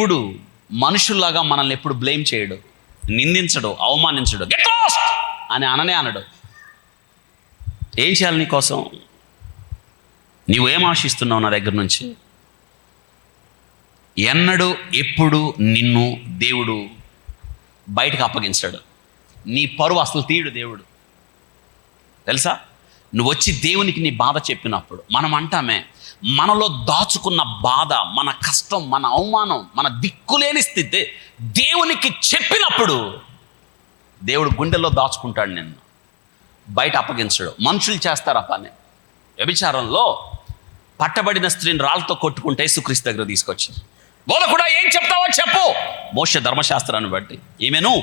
దేవుడు మనుషుల్లాగా మనల్ని ఎప్పుడు బ్లేమ్ చేయడు, నిందించడు, అవమానించడు. గెట్ లాస్ట్ అని అనడు. ఏం చేయాలి నీకోసం? నీవు ఏం ఆశిస్తున్నావు నా దగ్గర నుంచి? ఎన్నడూ ఎప్పుడు నిన్ను దేవుడు బయటకు అప్పగించాడు. నీ పరువు అసలు తీయడు దేవుడు, తెలుసా? నువ్వు వచ్చి దేవునికి నీ బాధ చెప్పినప్పుడు మనం అంటామే, మనలో దాచుకున్న బాధ, మన కష్టం, మన అవమానం, మన దిక్కులేని స్థితి దేవునికి చెప్పినప్పుడు దేవుడు గుండెల్లో దాచుకుంటాడు, నిన్ను బయట అప్పగించడు. మనుషులు చేస్తారు ఆ పని. వ్యభిచారంలో పట్టబడిన స్త్రీని రాళ్ళతో కొట్టుకుంటే యేసుక్రీస్తు దగ్గర తీసుకొచ్చారు. బోధకుడా ఏం చెప్తావో చెప్పు. మోషే ధర్మశాస్త్రాన్ని బట్టి ఈమెను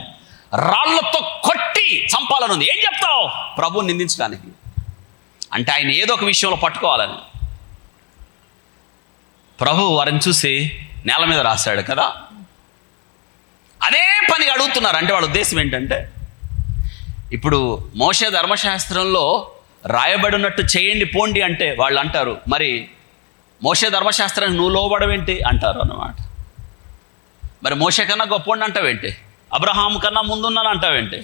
రాళ్లతో కొట్టి చంపాలనుంది. ఏం చెప్తావు? ప్రభువుని నిందించడానికి. అంటే ఆయన ఏదో ఒక విషయంలో పట్టుకోవాలని. ప్రభు వారిని చూసి నేల మీద రాశాడు కదా. అదే పని అడుగుతున్నారు. అంటే వాళ్ళ ఉద్దేశం ఏంటంటే, ఇప్పుడు మోషే ధర్మశాస్త్రంలో రాయబడినట్టు చేయండి పోండి అంటే వాళ్ళు అంటారు, మరి మోషే ధర్మశాస్త్రానికి నువ్వు లోబడవేంటి అంటారు అన్నమాట. మరి మోషే కన్నా గొప్పవాడిని అంటావేంటి? అబ్రహాం కన్నా ముందున్నాను అంటావేంటి?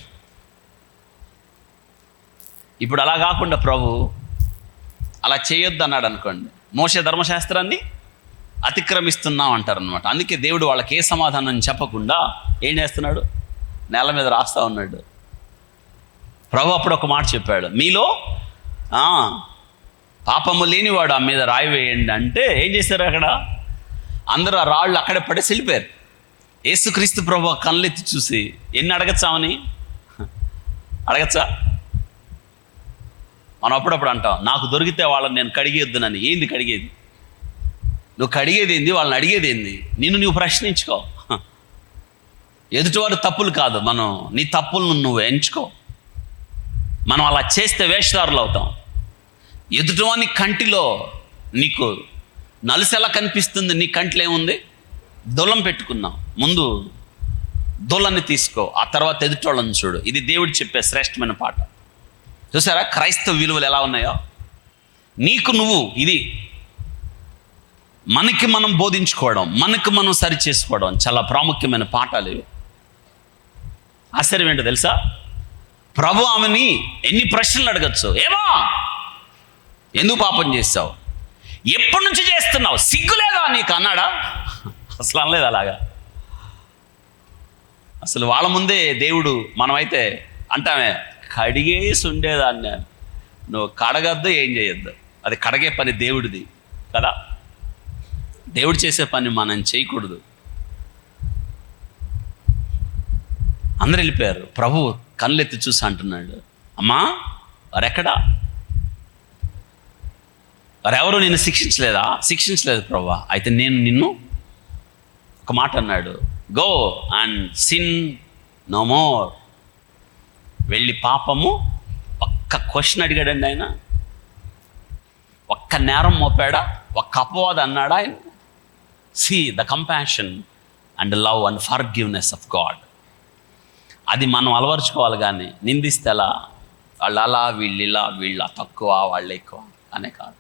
ఇప్పుడు అలా కాకుండా ప్రభు అలా చేయొద్దు అన్నాడు అనుకోండి, మోషే ధర్మశాస్త్రాన్ని అతిక్రమిస్తున్నాం అంటారు అనమాట. అందుకే దేవుడు వాళ్ళకి ఏ సమాధానం చెప్పకుండా ఏం చేస్తున్నాడు? నేల మీద రాస్తా ఉన్నాడు. ప్రభు అప్పుడు ఒక మాట చెప్పాడు, మీలో పాపము లేనివాడు ఆ మీద రాయి వేయండి అంటే ఏం చేశారు? అక్కడ అందరూ ఆ రాళ్ళు అక్కడే పడేసి వెళ్ళిపోయారు. యేసుక్రీస్తు ప్రభు కళ్ళెత్తి చూసి ఎన్ని అడగచ్చామని అడగచ్చా? మనం అప్పుడప్పుడు అంటాం, నాకు దొరికితే వాళ్ళని నేను కడిగేద్దునని. ఏంది కడిగేది? నువ్వు కడిగేది ఏంది? వాళ్ళని అడిగేది ఏంది? నిన్ను నువ్వు ప్రశ్నించుకో. ఎదుటివాడు తప్పులు కాదు, మనం నీ తప్పులను నువ్వు ఎంచుకో. మనం అలా చేస్తే వేషధారులు అవుతాం. ఎదుటివాని కంటిలో నీకు నలుసు ఎలా కనిపిస్తుంది? నీ కంటిలో ఏముంది? దొల్లం పెట్టుకున్నావు. ముందు దొల్లాన్ని తీసుకో, ఆ తర్వాత ఎదుటోళ్ళని చూడు. ఇది దేవుడు చెప్పే శ్రేష్టమైన పాట. చూసారా క్రైస్తవ విలువలు ఎలా ఉన్నాయో? నీకు నువ్వు, ఇది మనకి మనం బోధించుకోవడం, మనకు మనం సరి చేసుకోవడం చాలా ప్రాముఖ్యమైన పాఠాలు ఇవి. ఆశ్చర్యం ఏంటో తెలుసా? ప్రభు ఆమెని ఎన్ని ప్రశ్నలు అడగచ్చు. ఏమో, ఎందుకు పాపం చేస్తావు? ఎప్పటి నుంచి చేస్తున్నావు? సిగ్గులేదా నీకు అన్నాడా? అసలు అనలేదు అలాగా. అసలు వాళ్ళ ముందే దేవుడు, మనమైతే అంటామే కడిగేసి ఉండేదాన్ని. నువ్వు కడగద్దు, ఏం చేయొద్దు. అది కడగే పని దేవుడిది కదా. దేవుడు చేసే పని మనం చేయకూడదు. అందరు వెళ్ళిపోయారు. ప్రభు కళ్ళెత్తి చూసి అంటున్నాడు, అమ్మా వారెక్కడా? వారెవరు నిన్ను శిక్షించలేదా? శిక్షించలేదు ప్రభు. అయితే నేను నిన్ను, ఒక మాట అన్నాడు, go and sin no more. వెళ్ళి పాపము, ఒక్క క్వశ్చన్ అడిగాడండి ఆయన. ఒక్క నేరం మోపాడా? ఒక్క అపవాదం అన్నాడా ఆయన? See the compassion and love and forgiveness of God. అది మనం అలవరుచుకోవాలి. కానీ నిందిస్తే ఎలా? వాళ్ళు అలా, వీళ్ళు ఇలా, వీళ్ళ తక్కువ, వాళ్ళు ఎక్కువ అనే కాదు.